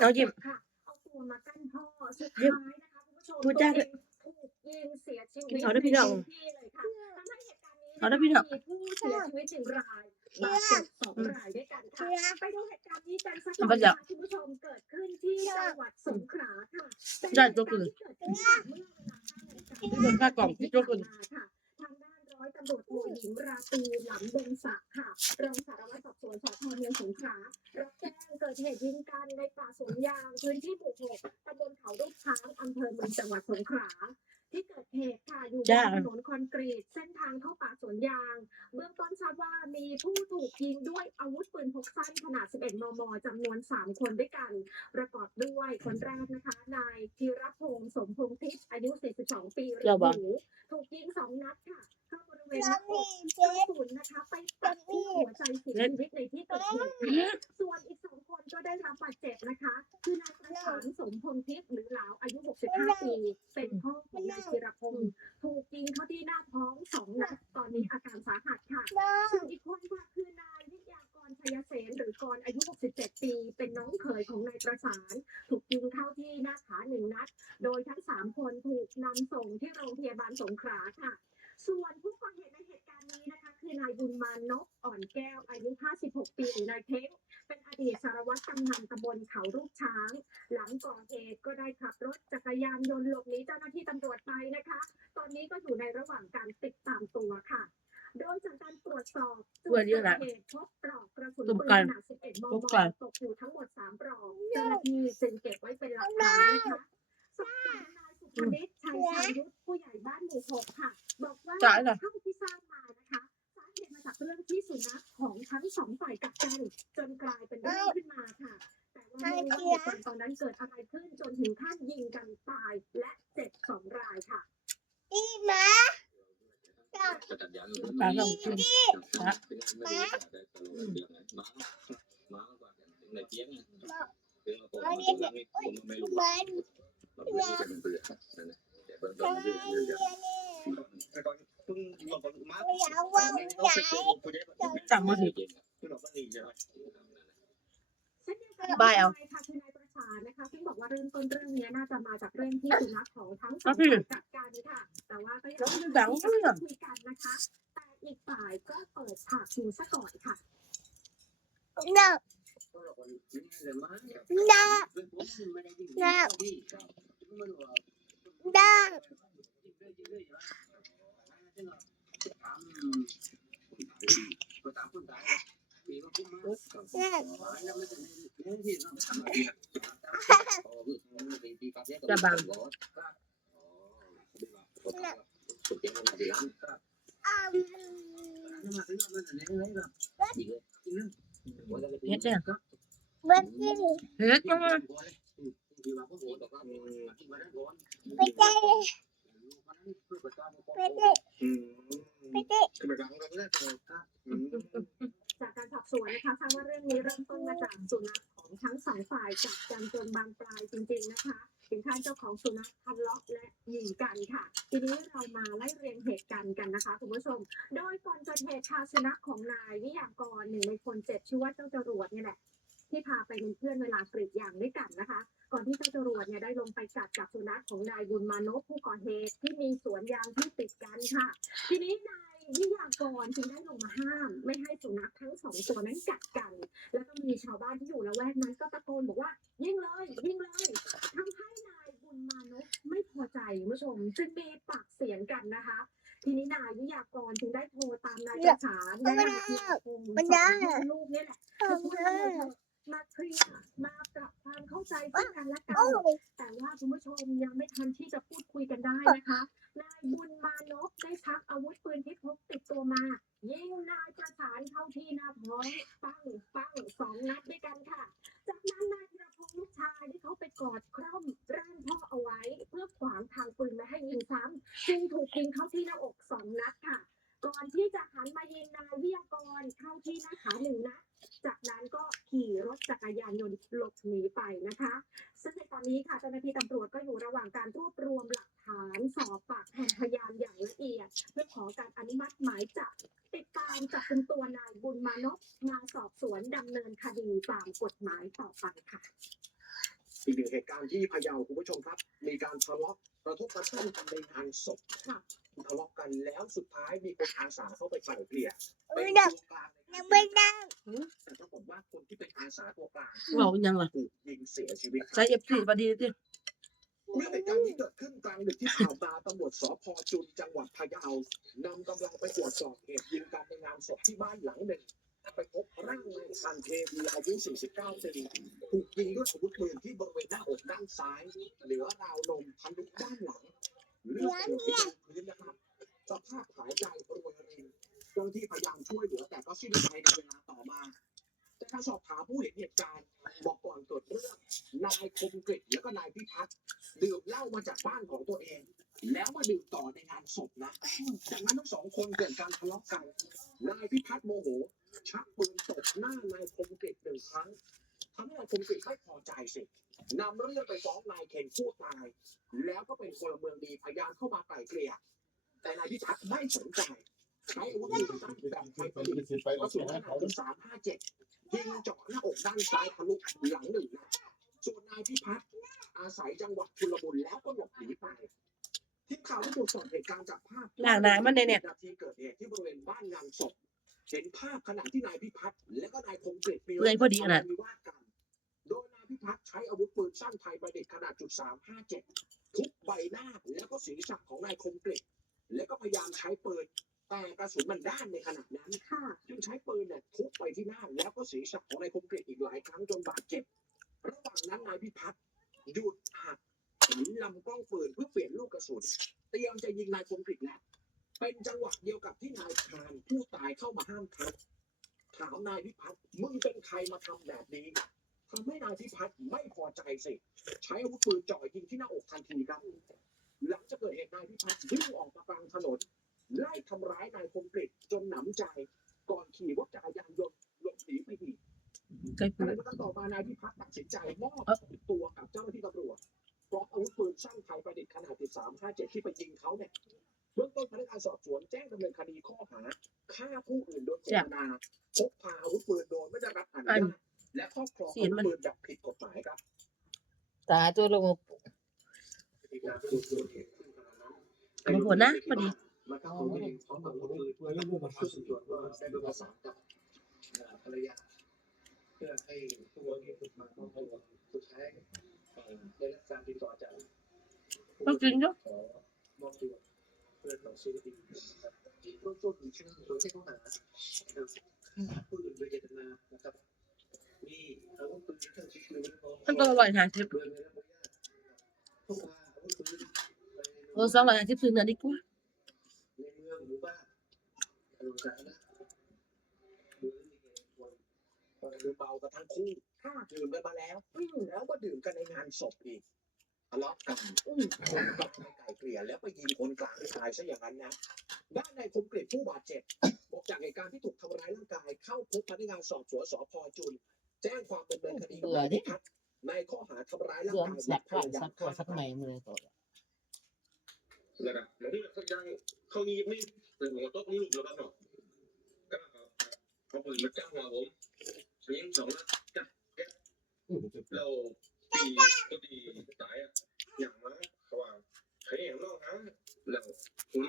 เอาหยิบค่ะเอาตัวมากั้นท่อสุดหยิท้าบยนะคะคุณผู้ชมพูดจ้าตัวเองถูกยิงเสียชีวิตเอาได้พี่น้องในพื้นที่เลยค่ะทำให้เหตุการณ์นี้เอาได้พี่น้องมีผู้เสียชีวิตหนึ่งรายบาดเจ็บสองรายด้วยกันค่ะไปดูเหตุการณ์นี้กันสักหน่เอาไปอยจ้ะนะคะคุณผู้ชมเกิดขึ้นที่จังหวัดสงขลาค่ะเป็นได้เหตุตัวการอื่ณ์นที่เกิดขึ้นเมื่อเวลาห้านาฬิกาที่โดนฆ่ากล่องที่ตัวอื่นค่ะำรวจโทหญิงราตรีหลำเดงศักดิ์ค่ะรองสารวัตรสอบสวนสพเมืองสงขลารับแจ้งเกิดเหตุยิงกันในป่าสวนยางพื้นที่หมู่หกตำบลเขาลูกช้างอำเภอเมืองจังหวัดสงขลาที่เกิดเหตุค่ะอยู่บจ้านถนนคอนกรีตเส้นทางเข้าป่าสวนยาง เบื้องต้นทราบว่ามีผู้ถูกยิงด้วยอาวุธปืนพกสั้นขนาด 11 มมจำนวน 3 คนด้วยกัน ประกอบด้วยคนแรกนะคะ นายธีรพงศ์สมพงษ์ทิพย์อายุ 42 ปีหรือเราบอกหนูถูกยิงสองนัดค่ะ เข้าบริเวณหน้าอกกระสุนนะคะ ไปตัดที่หัวใจเสียชีวิตในที่เกิดเหตุค่ะส่วนอีกสองคนก็ได้รับบาดเจ็บนะคะ คือนายประสานสมพงษ์ทิพย์หรือหลาวอายุ 65 ปี เป็นพ่อของนายธีรพงศ์ถูกยิงเข้าที่หน้าท้องสองนัดตอนนี้อาการสาหัสค่ะส่วนอีกคนค่ะคือนายวิทยากรชัยเสนหรือกรอายุ 67 ปี เป็นน้องเขยของนายประสานถูกยิงเข้าที่หน้าขาหนึ่งนัด โดยทั้งสามคนถูกนำส่งที่โรงพยาบาลสงขลาค่ะ ส่วนผู้ก่อเหตุในเหตุการณ์นี้ นะคะคือนายบุญมานพอ่อนแก้ว อายุ 56 ปีหรือนายเท้งเป็นอดีตสารวัตรกำนันตำบลเขาลูกช้าง หลังก่อเหตุก็ได้ขับรถจักรยานยนต์หลบหนีเจ้าหน้าที่ตำรวจไปนะคะ ตอนนี้ก็อยู่ในระหว่างการติดตามตัวค่ะ โดยจากการตรวจสอบจุดตัวนี้เกิดแหละเหตุพบปลอกกระสุนตุ่มปืนกัขนนาด 11มตุ่มมกันตกอยู่ทั้งหมด 3 ปลอกเจ้าหน้าที่จึงเก็บไว้เป็นหลักฐานนะคะสอบถามนายสุพนิชชัยชายุทธผู้ใหญ่บ้านหมู่หกค่ะ บอกว่าจ่ายเหรอเท่าที่ทราบมานะคะ สาเหตุมาจากเรื่องที่สุนัขของทั้งสองฝ่ายกัดกันจนกลายเป็นเรื่องขึ้นมาค่ะ แต่ว่าไม่รู้ว่าเหตุการณ์ตอนนั้นเกิดอะไรขึ้นจนถึงขั้นยิงกันตายและเจ็บสองรายค่ะอีหมาปลาลองกินปลามันอยากว่าใหญ่ จับมือถือเช่นเดียวกันบายเอานค่ะคือนายประสานนะคะซึ่งบอกว่าเริ่มต้นเรื่องนี้น่าจะมาจากเรื่องที่สุนัขของทั้งสองเอาพี่ฝ่ายกัดกันค่ะ แต่ว่าก็ยังแล้วมันไม่ดังได้เรื่องคุยกันนะคะ แต่อีกฝ่ายก็เปิดฉากยิงซะก่อนค่ะน่ะน่ะน่ะน่ะ จะบังอ้าว เฮ็ดเนี่ย บัดนี้ เฮ็ดมา ไปเต้ไปเต้ไปเต้ จากการสอบสวนนะคะทราบว่าเรื่องนี้เริ่มต้นมาจากสุนัขของทั้งสองฝ่ายจับกันจนบานปลายจริง ๆนะคะถึงขั้นเจ้าของสุนัขทะเลาะและยิงกันค่ะ ทีนี้เรามาไล่เรียงเหตุการณ์กันนะคะคุณผู้ชม โดยก่อนเกิดเหตุค่ะสุนัขของนายวิยากรหนึ่งในคนเจ็บชื่อว่าเจ้าจรวดเนี่ยแหละที่พาไปเป็นเพื่อนเวลากรีดยางด้วยกันนะคะ ก่อนที่เจ้าจรวดเนี่ยได้ลงไปกัดกับสุนัขของนายบุญมานพผู้ก่อเหตุที่มีสวนยางที่ติดกันค่ะ ทีนี้นาย วิยากรจึงได้ลงมาห้าม ไม่ให้สุนัขทั้งสองตัวนั้นกัดกัน แล้วก็มีชาวบ้านที่อยู่ละแวกนั้นก็ตะโกนบอกว่ายิงเลยยิงเลยทำให้นายบุญมานพไม่พอใจคุณผู้ชมจึงมีปากเสียงกันนะคะ ทีนี้นายวิยากรจึงได้โทรตามนายประสานและนายธีรพงศ์สองลูกเนี่ยแหละ เอาคือเถช่วยอะมาเคลียร์มาปรับความเข้าใจซึ่งกันและกันโอ้ยแต่ว่าคุณผู้ชมยังไม่ทันที่จะพูดคุยกันได้นะคะนายบุญมานพได้ชักอาวุธปืนที่พกติดตัวมายิงนายประสานเข้าที่หน้าท้องปังปังสองนัดด้วยกันค่ะ จากนั้นนายธีรพงศ์ลูกชายที่เขาไปกอดคร่อมร่างพ่อเอาไว้ เพื่อขวางทางปืนไม่ให้ยิงซ้ำจึงถูกยิงเข้าที่หน้าอกสองนัดค่ะ ก่อนที่จะหันมายิงนายวิทยากรเข้าที่หน้าขาหนึ่งนัด จากนั้นก็ขี่รถ จักรยานยนต์หลบหนีไปนะคะ ซึ่งในตอนนี้ค่ะเจ้าหน้าที่ตำรวจก็อยู่ระหว่างการรวบรวมหลักฐานสอบปากคำพยานอย่างละเอียด เพื่อขอการอนุมัติหมายจับติดตามจับกุมตัวนายบุญมานพมาสอบสวนดำเนินคดีตามกฎหมายต่อไปค่ะ อีกหนึ่งเหตุการณ์ที่พะเยาคุณผู้ชมครับ มีการทะเลาะกระทบกระทั่งกันในงานศพค่ะทะเลาะกันแล้วสุดท้ายมีคนอาสาเข้าไปไกล่เกลี่ยไม่เป็นได้ตัวกลางในยังการไม่ได้แต่ปรากฏว่าคนที่เป็นอาสาตัวกลางบอกยังล่ะถูกยิงเสียชีวิตใช้เอฟซีพอดีดิเมื่อเหตุการณ์นี้เกิดขึ้นกลางดึกที่ผ่านมาตำรวจสพจุนจังหวัดพะเยานำกำลังไปตรวจสอบเหตุยิงกันในงานศพที่บ้านหลังหนึ่ง ไปพบร่างนายชันเทวีอายุ 49 ปีถูกยิงด้วยอาวุธปืนที่บริเวณหน้าอกด้านซ้าย เหนือราวนมทะลุด้านหลังเลือดเกิดที่พื้นนะครับสภาพหายใจโรยรินเจ้าหน้าที่พยายามช่วยเหลือแต่ก็สิ้นใจในเวลาต่อมาจากการสอบถามผู้เห็นเหตุการณ์บอกก่อนเกิดเรื่องนายคมกริตและก็นายพิพัฒน์ดื่มเหล้ามาจากบ้านของตัวเอง แล้วมาดื่มต่อในงานศพนะจากนั้นทั้งสองคนเกิดการทะเลาะกัน นายพิพัฒน์โมโห ชักปืนตบหน้านายคมกริหนึ่งครั้งทำให้นายคมกริไม่พอใจสินำเรื่องไปฟ้องนายเคนผู้ตาย แล้วก็เป็นพลเมืองดีพยายามเข้ามาไกล่เกลี่ย แต่นายพิพัฒน์ไม่สนใจใช้อาวุธปืนสั้นแบบไทยประดิษฐ์กระสุนขนาดสามห้าเจ็ดยิงเจาะหน้าอกด้านซ้ายทะลุหลังหนึ่งนัดส่วนนายพิพัฒน์อาศัยจังหวะชุลมุนแล้วก็หลบหนีไป ทีมข่าวได้ตรวจสอบเหตุการณ์จากภาพหน้าหนามันเนี่ยเนี่ย นาทีเกิดเหตุที่บริเวณบ้านงานศพเห็นภาพขณะที่นายพิพัฒน์และก็นายคมกฤษมีเลยพอดีขนาดวิวาทกันโดยนายพิพัฒน์ใช้อาวุธปืนสั้นไทยประดิษฐ์ขนาดจุดสามห้าเจ็ดทุบใบหน้าแล้วก็ศีรษะของนายคมกฤษแล้วก็พยายามใช้ปืนแต่กระสุนมันด้านในขณะนั้นค่ะจึงใช้ปืนเนี่ยทุบไปที่หน้าแล้วก็ศีรษะของนายคมกริตอีกหลายครั้งจนบาดเจ็บระหว่างนั้นนายพิพัฒน์หยุดหัก หมุนลำกล้องปืนเพื่อเปลี่ยนลูกกระสุนเตรียมจะยิงนายคมกริตแล้วเป็นจังหวะเดียวกับที่นายพรานผู้ตายเข้ามาห้ามทับถามนายพิพัฒน์มึงเป็นใครมาทำแบบนี้ทำให้นายพิพัฒน์ไม่พอใจสิใช้อาวุธปืนจ่อยิงที่หน้าอกทันทีครับหลังจากเกิดเหตุนายพิพัฒน์วิ่งออกมากลางถนนไล่ทำร้ายนายคมกริตจนหนำใจ ก่อนขี่รถจักรยานยนต์หลบหนีไปอีกเคยขพูดณะนั้นต่อมานายพิพัฒน์ตัดสินใจมอบเอ้าตัวกับเจ้าหน้าที่ตำรวจ พร้อมอาวุธปืนสั้นไทยประดิษฐ์ขนาดจุด357 ที่ไปยิงเขาเนี่ยเบื้องต้นพนักงานสอบสวนแจ้งดำเนินคดีข้อหาฆ่าผู้อื่นโดยเจตนาพกพาอาวุธปืนโดยไม่ได้รับอนุญาตและครอบครองอาวุธปืนแบบผิดกฎหมายครับตาตัวลงมาหัวหน้าพอดีมาเข้าห้องเองพร้อมกับอาวุธปืนเพื่อให้ผู้บังคับสืบสวนว่าได้ประสานกับภรรยาเพื่อให้ตัวเองถูกมาเข้าตัวสุดท้ายเอ่อได้รับการติดต่อจาก กินเยอะขอมอบตัวอร่อยที่ข้อหานะครับฆ่าผู้อื่นโดยนะรับมีอาวุธปืนเครื่องชี้มือไม่พอมันตัวอร่อยหาทิพยไม่ได้รับอนุญาตพกพาอาวุธปืนไปในโอ้สองร้อยหาทิพซื้อเนื้อดีกว่าเบ้านถนนสาธารณะหรือมีเหตุควรดื่มเบากันทั้งคู่ดื่มกันมาแล้วแล้วก็ดื่มกันในงานศพอีก ทะเลาะกันอืมคนกลางไปไกลเกลี่ยแล้วไปยิงคนกลางให้ตายซะอย่างนั้นนะด้านในคมกริตผู้บาดเจ็บบอกจากเหตุการณ์ที่ถูกทำร้ายร่างกาย เข้าพบพนักงานสอบสวนสพจุน แจ้งความดำเนินคดีกับนายพิพัฒน์ในข้อหาทำร้ายร่างกายและพยายามกตัวสักฆ่าไหนมือตัวระดับเหมือนที่เขายังเขายีบนี่แต่หัวโต๊ะนี่หลุดแล้วครับเนาะก็เขาปืนมาจ้างหัวผมยิงสองนัดจับแก๊สเรา ดีก็ตีตายอะอย่างมาเขาว่าใครอย่างนอกนะแล้วผม